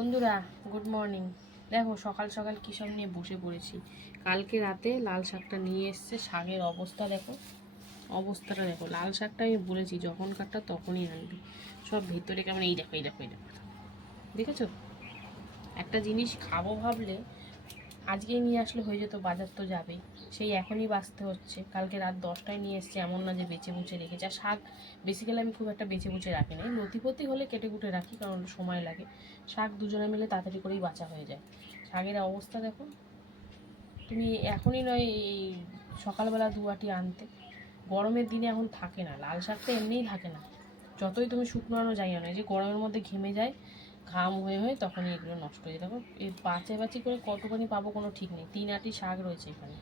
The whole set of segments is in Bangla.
বন্ধুরা গুড মর্নিং দেখো, সকাল সকাল কী সব নিয়ে বসে পড়েছি। কালকে রাতে লাল শাকটা নিয়ে এসছে, শাকের অবস্থা দেখো, অবস্থাটা দেখো। লাল শাকটা আমি বলেছি, যখন কাটটা তখনই আনবি। সব ভেতরে কেমন, এই দেখো এই দেখো এই দেখো। দেখেছ? একটা জিনিস খাব ভাবলে, আজকেই নিয়ে আসলে হয়ে যেত, বাজার তো যাবেই। সেই এখনই বাঁচতে হচ্ছে। কালকে রাত দশটায় নিয়ে এসছে, এমন না যে বেছে বুচে রেখেছে। আর শাক বেসিক্যালি আমি খুব একটা বেছে বুচে রাখি না নথিপতি হলে কেটে কুটে রাখি, কারণ সময় লাগে। শাক দুজনে মিলে তাড়াতাড়ি করেই বাঁচা হয়ে যায়। শাকের অবস্থা দেখো। তুমি এখনই নয়, এই সকালবেলা দুয়াটি আনতে। গরমের দিনে এখন থাকে না। লাল শাক তো এমনিই থাকে না। যতই তুমি শুকনো যাইও না যে গরমের মধ্যে ঘেমে যায়, ঘাম হয়ে হয়ে তখনই এগুলো নষ্ট হয়ে যায়। দেখো, এই বাঁচে বাঁচি করে কতখানি পাবো কোনো ঠিক নেই। তিন আটি শাক রয়েছে এখানে।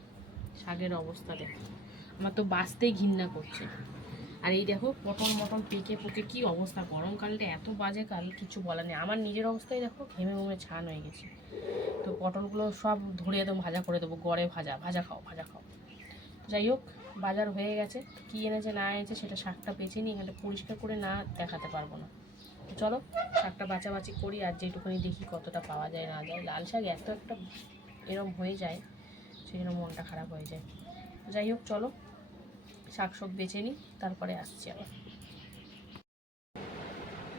শাকের অবস্থা দেখো। আমার তো বাঁচতেই ঘিন্না করছে। আর এই দেখো, পটল মটল পেকে পুকে কি অবস্থা? গরমকালটা এত বাজে, কাল কিছু বলার নেই। আমার নিজের অবস্থায় দেখো, ঘেমে ঘুমে ছান হয়ে গেছে। তো পটলগুলো সব ধরে একদম ভাজা করে দেবো, গড়ে ভাজা ভাজা খাও ভাজা খাও। যাই হোক, বাজার হয়ে গেছে। কী এনেছে, না এনেছে, সেটা শাকটা বেছে নিয়ে এখানটা পরিষ্কার করে না দেখাতে পারব না। চলো, শাকটা বাছাবাছি করি, আর যেটুকুনি দেখি কতটা পাওয়া যায়, না যায়। লাল শাক এত একটা এরম হয়ে যায় সেই জন্য মনটা খারাপ হয়ে যায়। তো যাই হোক চলো শাক সব বেছে নিই তারপরে আসছি আবার।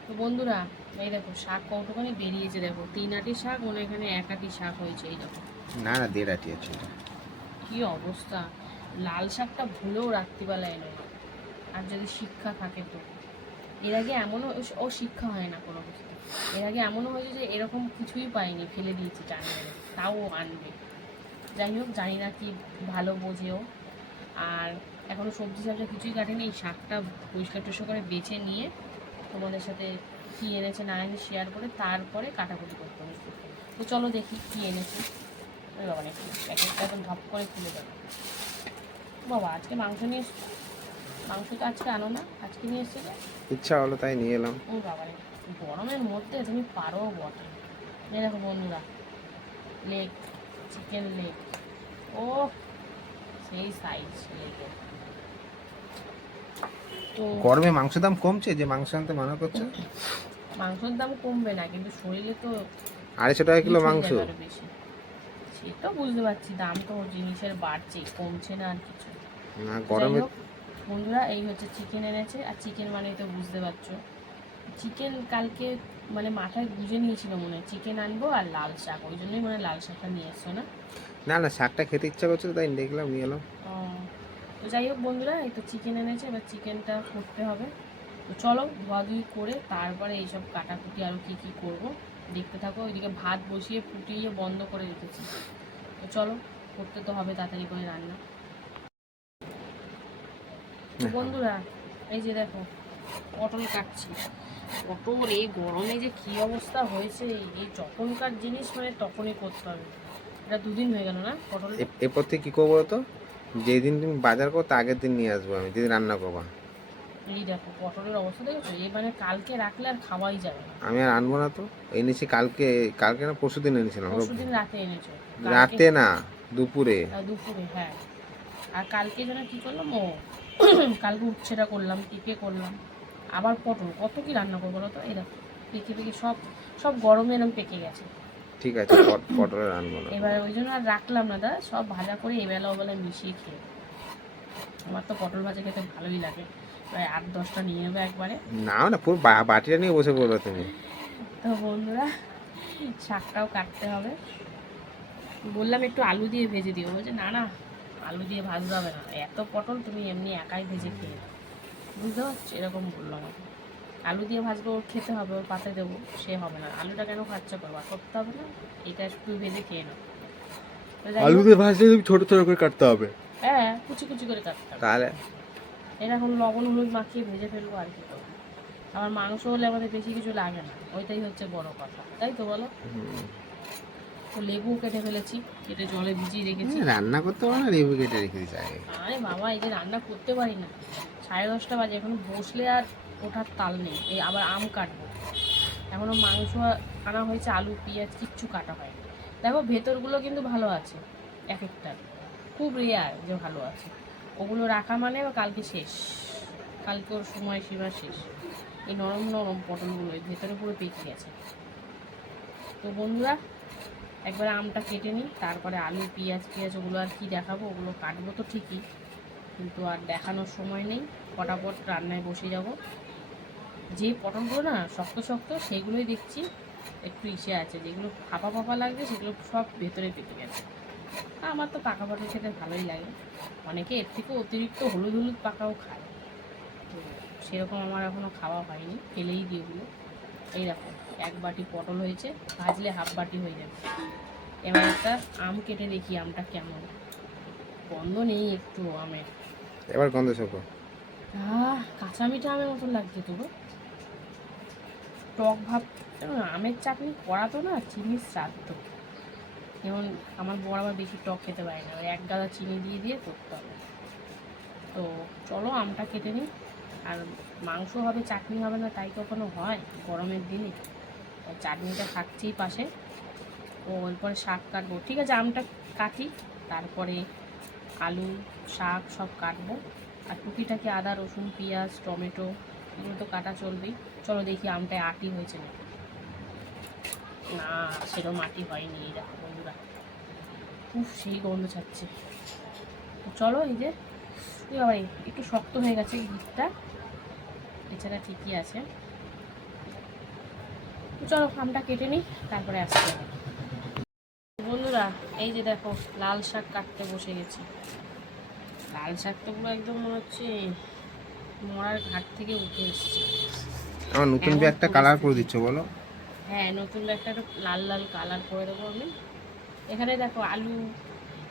তো বন্ধুরা এই দেখো শাক কতখানি বেরিয়েছে দেখো। তিন আটি শাক মনে এখানে এক আটি শাক হয়েছে এই দেখো। না না দেড় আটি আছে। কি অবস্থা! লাল শাকটা ভুলেও রাত্রিবেলা এলো। না আর যদি শিক্ষা থাকে তো? এর আগে এমনও ও শিক্ষা হয় না কোনো কিছু এর আগে এমনও হয়েছে যে এরকম কিছুই পাইনি ফেলে দিয়েছি টান তাও আনবে। যাই হোক জানি না কি ভালো বোঝেও। আর এখনও সবজি সবজি কিছুই কাটেনি এই শাকটা পরিষ্কার টরিষ্কার করে বেছে নিয়ে তোমাদের সাথে কী এনেছে না এনে শেয়ার করে তারপরে কাটাকুটি করতে হবে। তো চলো দেখি কী এনেছে। ওই বাবা প্যাকেটটা একদম ধপ করে খুলে দেবো। বাবা আজকে মাংস নিয়ে এসছো? মাংস তো আজকে আনো না আজকে নিয়ে এসছে ইচ্ছা হলো তাই নিয়ে এলাম। ও বাবা গরমের মধ্যে তুমি পারো বটে। দেখো বন্ধুরা লেগ চিকেন লেগ ও সেই সাইজ লেগের তো গরমে মাংস দাম কমছে? যে মাংস আনতে মানা করছে? মাংসের দাম কমবে না কিন্তু শরীরে তো আড়াইশো টাকা কিলো মাংস। বেশি। সেটা বুঝতে পারছি দাম তো জিনিসের বাড়ছে কমছে না আর কিছু। না গরমে বন্ধুরা এই হচ্ছে চিকেন এনেছে। আর চিকেন মানে তো বুঝতে পারছ। চিকেন কালকে মানে মাথায় বুঝে নিয়েছিল মনে হয়। চিকেন আনব আর লাল শাক। ওই জন্যই মানে লাল শাকটা নিয়ে এসছো না? না না শাকটা খেতে ইচ্ছা করছিল তাই দেখলাম নিয়ে এলাম। তো যাই হোক বন্ধুরা এই তো চিকেন এনেছে এবার চিকেনটা করতে হবে। তো চলো ধোয়াধুয়ি করে তারপরে এইসব কাটাকুটি আরও কী কী করব দেখতে থাকো। ওইদিকে ভাত বসিয়ে ফুটিয়ে বন্ধ করে রেখেছি। তো চলো করতে তো হবে তাড়াতাড়ি করে রান্না। তো বন্ধুরা এই যে দেখো পটল কাটছি। পটল এই গরমে যে কী অবস্থা হয়েছে এই যখনকার জিনিস মানে তখনই করতে হবে। এটা দুদিন হয়ে গেল না? পটল এরপর থেকে কী করব তো যেদিন তুমি বাজার করো তার আগের দিন নিয়ে আসব আমি যেদিন রান্না করব। এই দেখো পটলের অবস্থা দেখেছ এই মানে কালকে রাখলে আর খাওয়াই যাবে না। আমি আর আনব না তো এনেছি কালকে কালকে না পরশু দিন এনেছিলাম পরশুদিন রাতে এনেছো? রাতে না দুপুরে। দুপুরে হ্যাঁ। আর কালকে যেন কি করলাম ও কালকে উচ্ছেটা করলাম পেঁপে করলাম। আবার পটল কত কি রান্না করব বলো তো? এই দেখো পেকে পেকে সব সব গরমে এরকম পেকে গেছে। ঠিক আছে পট- পটলের আনব না এবার ওই জন্য আর রাখলাম না দাদা সব ভাজা করে এবেলা ওবেলা মিশিয়ে খেয়ে। আমার তো পটল ভাজা খেতে ভালোই লাগে। প্রায় আট দশটা নিয়ে নেব একবারে। না না পুরো বাটিটা নিয়ে বসে পড়বে তুমি। তো বন্ধুরা শাকটাও কাটতে হবে। বললাম একটু আলু দিয়ে ভেজে দিও। বলছে না না আলু দিয়ে ভাজতে হবে না। এত পটল তুমি এমনি একাই ভেজে খেয়ে বুঝতে পারছ এরকম বলল আমাকে আলু দিয়ে ভাজবো ওর খেতে হবে ওর পাতে দেবো সে হবে না। আলুটা কেন খরচা করব আর করতে হবে না? এটা একটু ভেজে খেয়ে নাও। যাই হোক, ভাজলে তুমি ছোট ছোট করে কাটতে হবে। হ্যাঁ কুচি কুচি করে কাটতে হবে। তাহলে? এরকম লবণ হলুদ মাখিয়ে ভেজে ফেলব আর কি করব। আবার মাংস হলে আমাদের বেশি কিছু লাগে না। ওইটাই হচ্ছে বড় কথা। তাই তো বলো? তো লেবু কেটে ফেলেছি। কেটে জলে ভিজিয়ে রেখেছি। রান্না করতে পারো না লেবু কেটে রেখে দিচ্ছে আরে বাবা এই যে রান্না করতে পারি না। সাড়ে দশটা বাজে, এখন বসলে আর ওঠার তাল নেই। এই আবার আম কাটবো। এখনও মাংস আনা হয়েছে, আলু, পেঁয়াজ, কিচ্ছু কাটা হয়নি। দেখো, ভেতরগুলো কিন্তু ভালো আছে, এক একটা। খুব রেয়ার যে ভালো আছে। ওগুলো রাখা মানে কালকে শেষ। কালকে ওর সময় সীমা শেষ। এই নরম নরম পটলগুলো ভেতরে পুরো পেকে গেছে। তো বন্ধুরা, একবার আমটা কেটে নিই, তারপরে আলু, পেঁয়াজ পেঁয়াজ ওগুলো আর কি দেখাবো, ওগুলো কাটবো তো ঠিকই। কিন্তু আর দেখানোর সময় নেই। ফটাফট রান্নায় বসে যাব। যে পটলগুলো না শক্ত শক্ত সেইগুলোই দেখছি একটু ইসে আছে। যেগুলো ফাঁপা ফাঁপা লাগছে সেগুলো সব ভেতরে পেকে গেছে। আমার তো পাকা পটল খেতে ভালোই লাগে। অনেকে এর থেকে অতিরিক্ত হলুদ হলুদ পাকাও খায়। তো সেরকম আমার এখনও খাওয়া হয়নি। ফেলেই দিয়ে ওগুলো। এই দেখো, এক বাটি পটল হয়েছে, ভাজলে হাফ বাটি হয়ে যাবে। এবার একটা আম কেটে দেখি আমটা কেমন। গন্ধ নেই একটু আমের। এবার গন্ধ শোকো কাঁচা মিঠা আমের মতন লাগছে তো টক ভাব আমের চাটনি করা তো না, চিনির তো। যেমন আমার বড় আবার বেশি টক খেতে পারে না এক গাদা চিনি দিয়ে দিয়ে করতে হবে। তো চলো আমটা কেটে নিই। আর মাংস হবে, চাটনি হবে না, তাই কখনো হয় গরমের দিনে। চাটনিটা থাকছেই পাশে। ও এরপরে শাক কাটবো। ঠিক আছে, আমটা কাটি, তারপরে আলু, শাক সব কাটবো। আর টুকিটাকি আদা, রসুন, পেঁয়াজ, টমেটো, এগুলো তো কাটা চলবেই। চলো দেখি আমটায় আটি হয়েছে নাকি? না সেরকম আটি হয়নি, এই দেখো বন্ধুরা। উফ, সেই গন্ধ ছাড়ছে। চলো এই যে, এই একটু শক্ত হয়ে গেছে এই গিটটা এছাড়া ঠিকই আছে। চলো আমটা কেটে নিই, তারপরে আসতে হবে বন্ধুরা এই যে দেখো লাল শাক কাটতে বসে গেছি। লাল শাক তো পুরো একদম মনে হচ্ছে মরার ঘাট থেকে উঠে এসছে। আমার নতুন এমন ব্যাগটা কালার করে। দিচ্ছ বলো। হ্যাঁ নতুন একটা লাল লাল কালার করে দেবো আমি। এখানে দেখো আলু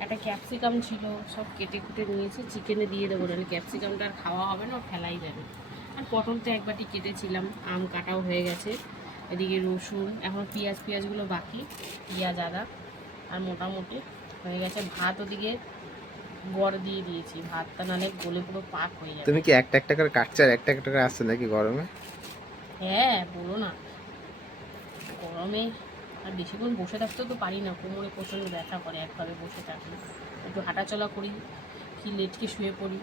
একটা ক্যাপসিকাম ছিল সব কেটে কুটে নিয়েছি চিকেনে দিয়ে দেবো। নাহলে ক্যাপসিকামটা আর খাওয়া হবে না ফেলাই যাবে। আর পটল তো একবারটি কেটেছিলাম আম কাটাও হয়ে গেছে। এদিকে রসুন এখন পেঁয়াজ পেঁয়াজগুলো বাকি পেঁয়াজ আদা। আর মোটামুটি হয়ে গেছে। ভাত ওদিকে গড় দিয়ে দিয়েছি। ভাতটা নাহলে গলে পুরো পাক হয়ে যাবে। তুমি কি একটা একটা করে কাটছো আর একটা একটা করে আসছো নাকি গরমে? হ্যাঁ বলো না। গরমে আর বেশিক্ষণ বসে থাকতেও তো পারি না। কোমরে প্রচণ্ড ব্যথা করে একভাবে বসে থাকলে। একটু হাঁটাচলা করি কি লেটকে শুয়ে পড়ি।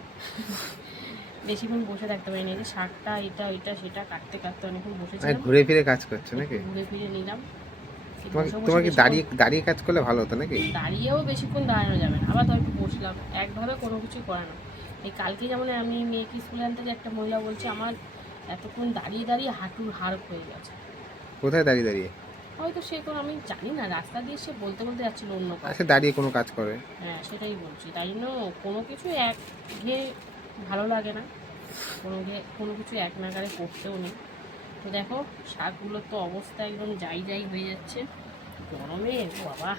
বেশিক্ষণ বসে থাকতে পারি না। যে শাকটা এটা এটা সেটা কাটতে কাটতে অনেকক্ষণ বসে বসেছিলাম ঘুরে ফিরে কাজ করছ নাকি? ঘুরে ফিরে নিলাম। তোমার কি দাঁড়িয়ে দাঁড়িয়ে কাজ করলে ভালো হতো নাকি? দাঁড়িয়েও বেশিক্ষণ দাঁড়ানো যাবে না। আবার তো একটু বসলাম। একভাবে কোনো কিছু করে না। এই কালকে যেমন আমি মেয়েকে স্কুলে আনতে একটা মহিলা বলছে আমার এতক্ষণ দাঁড়িয়ে দাঁড়িয়ে হাঁটুর হাড় হয়ে গেছে। কোথায় দাঁড়িয়ে দাঁড়িয়ে? হয়তো সে কোনো আমি জানি না। রাস্তা দিয়ে সে বলতে বলতে যাচ্ছিল অন্য কাজ। আচ্ছা দাঁড়িয়ে কোনো কাজ করে। হ্যাঁ সেটাই বলছি। তাই জন্য কোনো কিছু এক ঘেয়ে ভালো লাগে না। কোনো ঘে কোনো কিছু এক নাগারে করতেও নেই। তো দেখো শাকগুলোর তো অবস্থা একদম যাই যাই হয়ে যাচ্ছে। গরমে, বাবা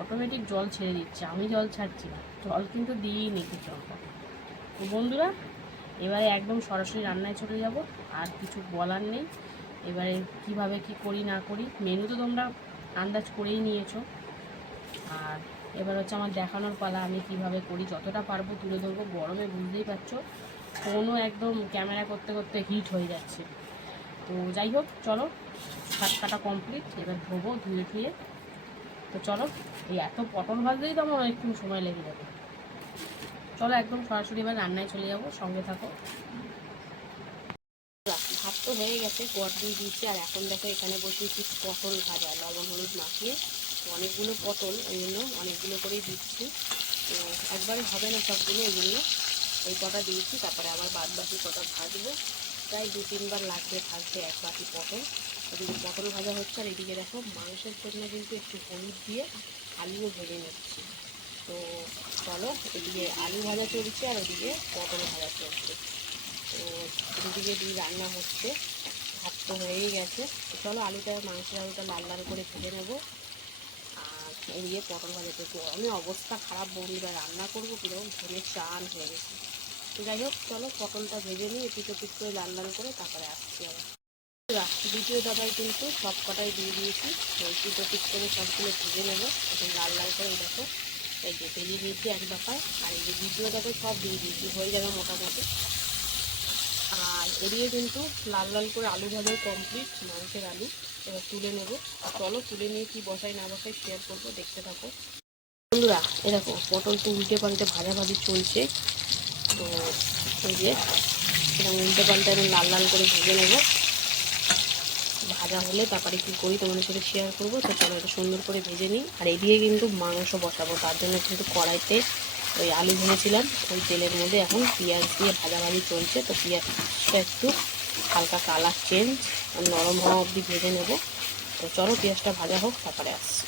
অটোমেটিক জল ছেড়ে দিচ্ছে। আমি জল ছাড়ছি না। জল কিন্তু দিয়েই নি কিছু অল্প। তো বন্ধুরা, এবারে একদম সরাসরি রান্নায় চলে যাব। আর কিছু বলার নেই। এবারে কীভাবে কি করি, না করি মেনু তো তোমরা আন্দাজ করেই নিয়েছো। আর এবার হচ্ছে আমার দেখানোর পালা, আমি কীভাবে করি, যতটা পারব তুলে ধরবো। গরমে বুঝতেই পারছ, ফোনও একদম ক্যামেরা করতে করতে হিট হয়ে যাচ্ছে। তো যাই হোক, চলো শাক কাটা কমপ্লিট এবার ধোবো, ধুয়ে ধুয়ে তো চলো, এই এত পটল ভাজতেই তো আমার অনেকক্ষণ সময় লেগে যাবে। চলো একদম সরাসরি এবার রান্নায় চলে যাব, সঙ্গে থাকো। ভাত তো হয়ে গেছে, কোয়ার দিয়ে দিয়েছি, আর এখন দেখো এখানে বসিয়েছি পটল ভাজা, লবণ, হলুদ মাখিয়ে। অনেকগুলো পটল ওই জন্য অনেকগুলো করেই দিচ্ছি। তো একবারই হবে না সবগুলো ওই জন্য এই কটা দিয়েছি, তারপরে আবার বাদ বাকি কটা ভাজবো। প্রায় দু তিনবার লাগবে ভাজতে এক বাটি পটল। ওদিকে পটল ভাজা হচ্ছে আর এদিকে দেখো মাংসের জন্য কিন্তু একটু হলুদ দিয়ে আলুও ভেজে নিচ্ছি। তো চলো এদিকে আলু ভাজা চলছে আর ওদিকে পটল ভাজা চলছে। তো দুদিকে দুই রান্না হচ্ছে, ভাত তো হয়েই গেছে। চলো আলুটা, মাংসের আলুটা লাল লাল করে ভেজে নেব। আর এদিকে পটল ভাজা ভাজাতে গরমে অবস্থা খারাপ বন্ধুরা, রান্না করব কীরকম ধরে চান হয়ে গেছে। যাই হোক, চলো পটলটা ভেজে নিই এপিট ওপিট করে লাল লাল করে তারপরে আসছি আবার। দ্বিতীয় দাবায় কিন্তু সব কটাই দিয়ে দিয়েছি। এপিট ওপিট করে সবগুলো ভেজে নেব। এখন লাল লাল করে দেখো, এই যে ভেজে দিয়েছি এক দফায় আর এই যে দ্বিতীয় দফায় সব দিয়ে দিয়েছি, হয়ে যাবে মোটামুটি। আর এদিকে কিন্তু লাল লাল করে আলু ভাজা কমপ্লিট মাংসের আলু। এবার তুলে নেব। চলো তুলে নিয়ে কি বসাই না বসাই শেয়ার করব, দেখতে থাকো। বন্ধুরা এরকম পটল তো উল্টে পাল্টে ভাজাভাজি চলছে। তো এই যে এরকম উল্টে পাল্টে লাল লাল করে ভেজে নেব। ভাজা হলে তারপরে কি করি তোমাদের সাথে শেয়ার করব, তো চলো এটা সুন্দর করে ভেজে নিই। আর এদিকে কিন্তু মাংস বসাবো, তার জন্য কিন্তু কড়াইতে ওই আলু ভেজেছিলাম, ওই তেলের মধ্যে এখন পেঁয়াজ দিয়ে ভাজাভাজি চলছে, তো পেঁয়াজটা একটু হালকা কালার চেঞ্জ নরম হওয়া অবধি ভেজে নেব। তো চলো পেঁয়াজটা ভাজা হোক, তারপরে আসছি।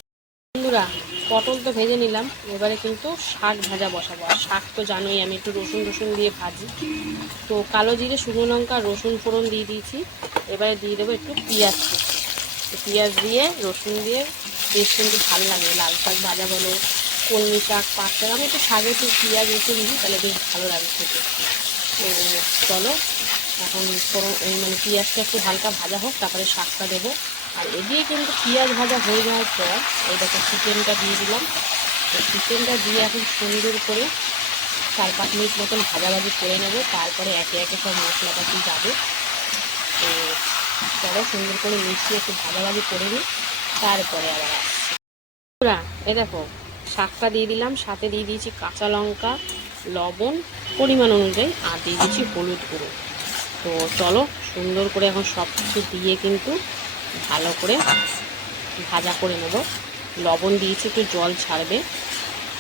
বন্ধুরা পটল তো ভেজে নিলাম। এবারে কিন্তু শাক ভাজা বসাবো। আর শাক তো জানোই, আমি একটু রসুন রসুন দিয়ে ভাজি। তো কালো জিরে, শুকনো লঙ্কা, রসুন ফোড়ন দিয়ে দিয়েছি। এবারে দিয়ে দেবো একটু পেঁয়াজ পেঁয়াজ দিয়ে, রসুন দিয়ে বেশ কিন্তু ভালো লাগে। লাল শাক ভাজা বলো, কলমি শাক, পাট শাক, আমি একটু শাকে একটু পেঁয়াজ একটু দিই, তাহলে বেশ ভালো লাগে খেতে। তো চলো, এখন মানে পেঁয়াজটা একটু হালকা ভাজা হোক, তারপরে শাকটা দেবো। আর এদিকে কিন্তু পেঁয়াজ ভাজা হয়ে যাওয়ার পর এই দেখো চিকেনটা দিয়ে দিলাম। তো চিকেনটা দিয়ে এখন সুন্দর করে চার পাঁচ মিনিট মতন ভাজাভাজি করে নেব। তারপরে একে একে সব মশলাপাতি যাবে। তো চলো সুন্দর করে মিশিয়ে একটু ভাজাভাজি করে নিই। তারপরে আবার আসছি। এ দেখো, শাকটা দিয়ে দিলাম। সাথে দিয়ে দিয়েছি কাঁচা লঙ্কা, লবণ, পরিমাণ অনুযায়ী, আর দিয়ে দিয়েছি হলুদ গুঁড়ো। তো চলো সুন্দর করে এখন সব কিছু দিয়ে কিন্তু ভালো করে ভাজা করে নেব। লবণ দিয়েছি, একটু জল ছাড়বে।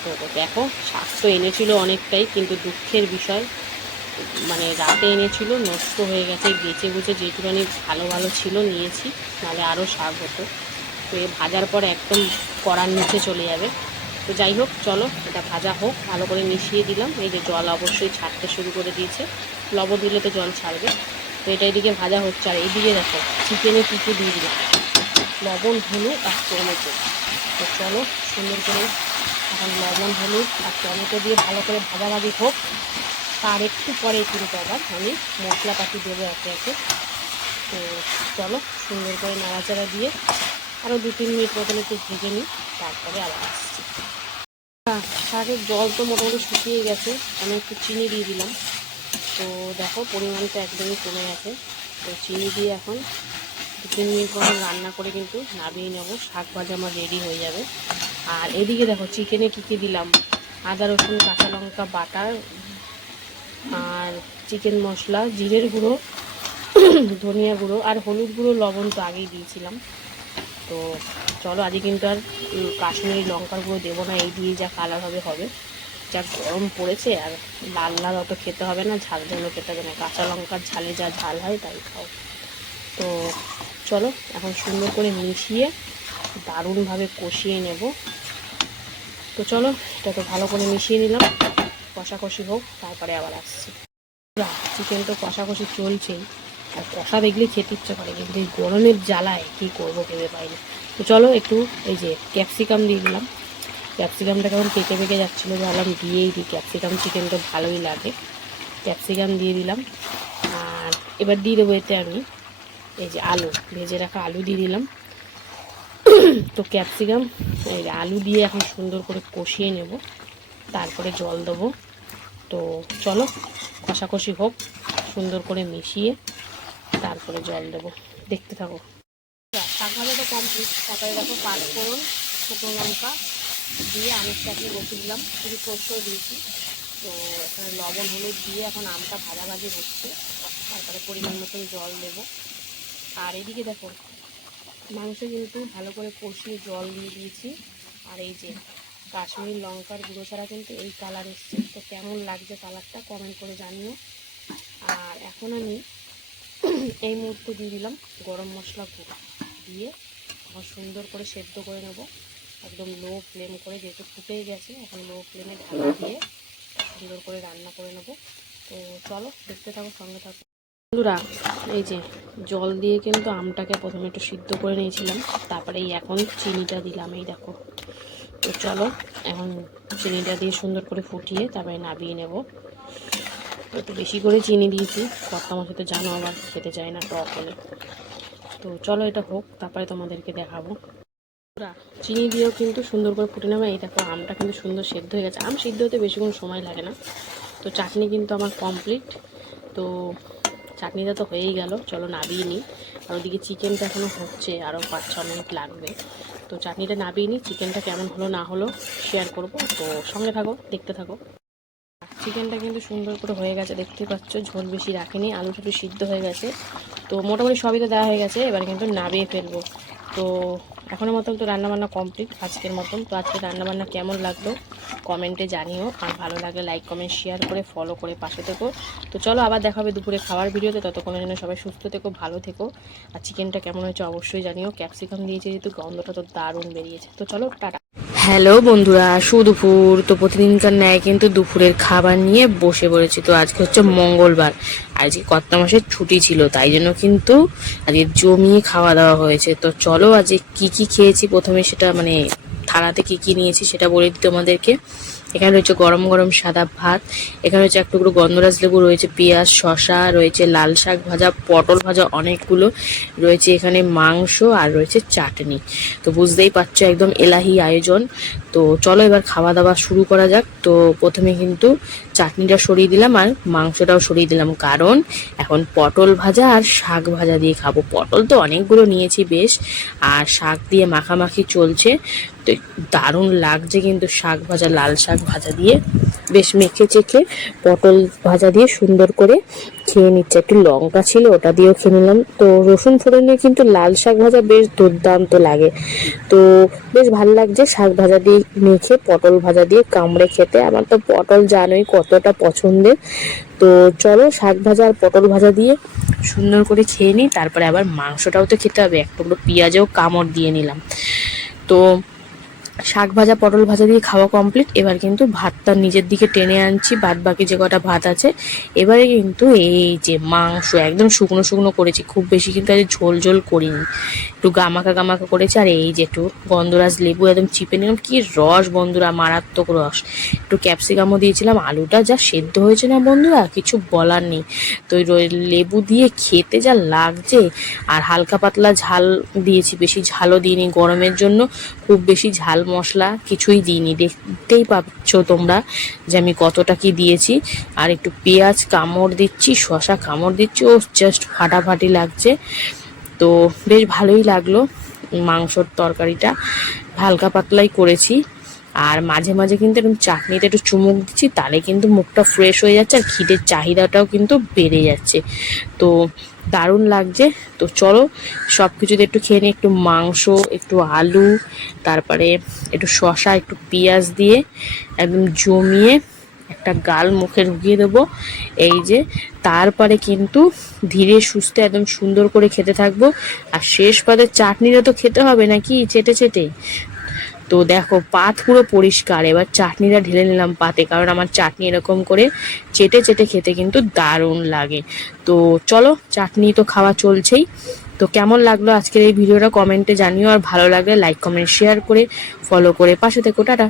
তো দেখো, শাক তো এনেছিল অনেকটাই, কিন্তু দুঃখের বিষয় মানে রাতে এনেছিল, নষ্ট হয়ে গেছে, বেঁচে বুঝে যেটুকানি ভালো ভালো ছিল নিয়েছি, নাহলে আরও শাক হতো। তো এ ভাজার পর একদম কড়ার নিচে চলে যাবে। তো যাই হোক, চলো, এটা ভাজা হোক, ভালো করে মিশিয়ে দিলাম। এই যে জল অবশ্যই ছাড়তে শুরু করে দিয়েছে। লবণ দিলে তো জল ছাড়বে। তো এটা এদিকে ভাজা হচ্ছে। আর এদিকে দেখো, চিকেনে কিছু দিয়ে দিলাম। লবণ, হলুদ আর টমেটো। তো চলো সুন্দর করে এখন লবণ, হলুদ আর টমেটো দিয়ে ভালো করে ভাজা ভাজাভাজি হোক। তার একটু পরে কিন্তু আবার আমি মশলাপাতি দেবো একে একে। তো চলো সুন্দর করে নাড়াচাড়া দিয়ে আরও দু তিন মিনিট মতন একটু ভেজে নিই, তারপরে আবার আসছি। শাকের জল তো মোটামুটি শুকিয়ে গেছে, আমি একটু চিনি দিয়ে দিলাম। তো দেখো, পরিমাণটা একদমই কমে গেছে। তো চিনি দিয়ে এখন দু তিন মিনিট রান্না করে কিন্তু নামিয়ে নেব। শাক ভাজা আমার রেডি হয়ে যাবে। আর এদিকে দেখো চিকেনে কী কী দিলাম? আদা, রসুন, কাঁচা লঙ্কা, বাটার আর চিকেন মশলা, জিরের গুঁড়ো, ধনিয়া গুঁড়ো আর হলুদ গুঁড়ো, লবণ তো আগেই দিয়েছিলাম। তো চলো, আজকে কিন্তু আর কাশ্মীরি লঙ্কার গুঁড়ো দেবো না, এই দিয়ে যা কালার হবে হবে। যা গরম পড়েছে আর লাল লাল অত খেতে হবে না, ঝাল ঝালও খেতে হবে না। কাঁচা লঙ্কার ঝালে যা ঝাল হয় তাই খাও। তো চলো, এখন সুন্দর করে মিশিয়ে দারুণভাবে কষিয়ে নেব। তো চলো এটা তো ভালো করে মিশিয়ে নিলাম। কষাকষি হোক, তারপরে আবার আসছি। চিকেন তো কষাকষি চলছেই। আর কষা দেখলে খেতে ইচ্ছে করে, কিন্তু এই গরমের জ্বালায় কী করব ভেবে পাই না তো চলো, একটু এই যে ক্যাপসিকাম দিয়ে দিলাম। ক্যাপসিকামটা কেমন পেকে পেকে যাচ্ছিল ভাবলাম দিয়েই দিই। ক্যাপসিকাম চিকেনটা ভালোই লাগে। ক্যাপসিকাম দিয়ে দিলাম। আর এবার দিয়ে দেবো এতে আমি এই যে আলু, ভেজে রাখা আলু দিয়ে দিলাম। তো ক্যাপসিকাম, এই আলু দিয়ে এখন সুন্দর করে কষিয়ে নেব। তারপরে জল দেবো। তো চলো, কষাকষি হোক, সুন্দর করে মিশিয়ে তারপরে জল দেবো। দেখতে থাকো। শাক ভাজা তো কমপ্লিট তারপরে দেখো পাঁচফোড়ন, শুকনো লঙ্কা দিয়ে আমের চাটনি বসিয়ে দিলাম। শুধু সর্ষেও দিয়েছি তো এখানে লবণ, হলুদ দিয়ে এখন আমটা ভাজাভাজি হচ্ছে। তারপরে পরিমাণ মতন জল দেবো। আর এদিকে দেখো, মাংস কিন্তু ভালো করে কষিয়ে জল দিয়ে দিয়েছি। আর এই যে কাশ্মীর লঙ্কার গুঁড়ো ছাড়া কিন্তু এই কালার এসছে। তো কেমন লাগছে কালারটা কমেন্ট করে জানিও। আর এখন আমি এই মুহূর্তে দিয়ে দিলাম গরম মশলা গুঁড়ো। দিয়ে এখন সুন্দর করে সেদ্ধ করে নেব। একদম লো ফ্লেম করে যেহেতু ফুটেই গেছে এখন লো ফ্লেমে ঢাকা দিয়ে সুন্দর করে রান্না করে নেব। তো চলো দেখতে থাকো সঙ্গে থাকো। বন্ধুরা এই যে জল দিয়ে কিন্তু আমটাকে প্রথমে একটু সিদ্ধ করে নিয়েছিলাম তারপরে এই এখন চিনিটা দিলাম এই দেখো। তো চলো এখন চিনিটা দিয়ে সুন্দর করে ফুটিয়ে তারপরে নামিয়ে নেব। একটু বেশি করে চিনি দিয়েছি কর্তা মাসে তো জানো আবার খেতে চায় না টক হলে তো চলো এটা হোক তারপরে তোমাদেরকে দেখাবো। চিনি দিয়েও কিন্তু সুন্দর করে ফুটে নেবে। এই দেখো, আমটা কিন্তু সুন্দর সেদ্ধ হয়ে গেছে। আম সিদ্ধ হতে বেশিক্ষণ সময় লাগে না। তো চাটনি কিন্তু আমার কমপ্লিট তো চাটনিটা তো হয়েই গেল। চলো নাবিয়ে নিই। আর ওদিকে চিকেনটা এখনও হচ্ছে। আরও পাঁচ, ছ মিনিট লাগবে। তো চাটনিটা নাবিয়ে নিই। চিকেনটা কেমন হলো, না হলো শেয়ার করব। তো সঙ্গে থাকো, দেখতে থাকো। চিকেনটা কিন্তু সুন্দর করে হয়ে গেছে। দেখতে পাচ্ছ, ঝোল বেশি রাখেনি। আলু টালু সিদ্ধ হয়ে গেছে। তো মোটামুটি সবই তো দেওয়া হয়ে গেছে। এবার কিন্তু নাবিয়ে ফেলব। তো এখনের মতন তো রান্নাবান্না কমপ্লিট আজকের মতন। তো আজকে রান্নাবান্না কেমন লাগল কমেন্টে জানিও। আর ভালো লাগলে লাইক কমেন্ট শেয়ার করে ফলো করে পাশে থেকো। তো চলো আবার দেখা হবে দুপুরে খাওয়ার ভিডিওতে। ততক্ষণের জন্য সবাই সুস্থ থেকো, ভালো থেকো। আর চিকেনটা কেমন হয়েছে অবশ্যই জানিও। ক্যাপসিকাম দিয়েছে যেহেতু গন্ধটা তো দারুণ বেরিয়েছে। তো চলো টাটা। হ্যালো বন্ধুরা, সুদুপুর। তো প্রতিদিনকার ন্যায় কিন্তু দুপুরের খাবার নিয়ে বসে পড়েছি। তো আজকে হচ্ছে মঙ্গলবার। আজকে কর্তা মাসের ছুটি ছিল, তাই জন্য কিন্তু আজকে জমিয়ে খাওয়া দাওয়া হয়েছে। তো চলো আজকে কি কি খেয়েছি প্রথমে সেটা মানে থালাতে কি কি নিয়েছি সেটা বলে দিই তোমাদেরকে। এখানে রয়েছে গরম গরম সাদা ভাত, এখানে রয়েছে এক টুকরো গন্ধরাজ লেবু, রয়েছে পেঁয়াজ শশা রয়েছে লাল শাক ভাজা, পটল ভাজা অনেকগুলো, রয়েছে এখানে মাংস আর রয়েছে চাটনি। তো বুঝতেই পারছ একদম এলাহি আয়োজন। তো চলো এবার খাওয়া দাওয়া শুরু করা যাক। তো প্রথমে কিন্তু চাটনিটা সরিয়ে দিলাম আর মাংসটাও সরিয়ে দিলাম, কারণ এখন পটল ভাজা আর শাক ভাজা দিয়ে খাব। পটল তো অনেকগুলো নিয়েছি বেশ, আর শাক দিয়ে মাখামাখি চলছে। তো দারুণ লাগছে কিন্তু শাক ভাজা, লাল শাক ভাজা দিয়ে। বেশ মেখে চেখে পটল ভাজা দিয়ে সুন্দর করে খেয়ে নিচ্ছে। একটু লঙ্কা ছিল, ওটা দিয়েও খেয়ে নিলাম। তো রসুন ফোড়নে কিন্তু লাল শাক ভাজা বেশ দুর্দান্ত লাগে। তো বেশ ভালো লাগছে শাক ভাজা দিয়ে মেখে, পটল ভাজা দিয়ে কামড়ে খেতে। আমার তো পটল জানোই কতটা পছন্দের। তো চলো শাক ভাজা আর পটল ভাজা দিয়ে সুন্দর করে খেয়ে নিই। তারপরে আবার মাংসটাও তো খেতে হবে। এক টুকরো পেঁয়াজেও কামড় দিয়ে নিলাম। তো শাক ভাজা, পটল ভাজা দিয়ে খাওয়া কমপ্লিট এবার কিন্তু ভাতটা নিজের দিকে টেনে আনছি বাদ বাকি যে কটা ভাত আছে। এবারে কিন্তু এই যে মাংস, একদম শুকনো শুকনো করেছি, খুব বেশি কিন্তু আজ ঝোল ঝোল করিনি। একটু গামাকা গামাকা করেছি, আর এই যে একটু গন্ধরাজ লেবু একদম চিপে নিলাম। কি রস বন্ধুরা, মারাত্মক রস। একটু ক্যাপসিকামও দিয়েছিলাম, আলুটা যা সেদ্ধ হয়েছে না বন্ধুরা, কিছু বলার নেই। তো লেবু দিয়ে খেতে যা লাগছে, আর হালকা পাতলা ঝাল দিয়েছি, বেশি ঝালও দিইনি গরমের জন্য, খুব বেশি ঝাল মশলা কিছুই দিইনি। দেখতেই পাচ্ছ তোমরা যে আমি কতটা কি দিয়েছি। আর একটু পেঁয়াজ কামড় দিচ্ছি শশা কামড় দিচ্ছি, ও জাস্ট ফাটাফাটি লাগছে। তো বেশ ভালোই লাগল মাংসর তরকারিটা। হালকা পাতলাই করেছি। আর মাঝে মাঝে কিন্তু এরকম চাটনিতে একটু চুমুক দিচ্ছি, তাহলে কিন্তু মুখটা ফ্রেশ হয়ে যাচ্ছে আর খিদের চাহিদাটাও কিন্তু বেড়ে যাচ্ছে। তো দারুণ লাগছে। তো চলো সব কিছুতে একটু খেয়ে নিই, একটু মাংস, একটু আলু, তারপরে একটু শশা একটু পেঁয়াজ দিয়ে একদম জমিয়ে একটা গাল মুখে ঢুকিয়ে দেবো। এই যে, তারপরে কিন্তু ধীরে সুস্থে একদম সুন্দর করে খেতে থাকব। আর শেষ পাতে চাটনিটা তো খেতে হবে নাকি? চেটে চেটে। তো দেখো, পাত পুরো পরিষ্কার। এবার চাটনিটা ঢেলে নিলাম পাতে, কারণ আমার চাটনি এরকম করে চেটে চেটে খেতে কিন্তু দারুণ লাগে। তো চলো, চাটনি তো খাওয়া চলছেই। তো কেমন লাগল আজকের এই ভিডিওটা কমেন্টে জানিও, আর ভালো লাগলে লাইক, কমেন্ট, শেয়ার করে ফলো করে পাশে থেকো। টাটা।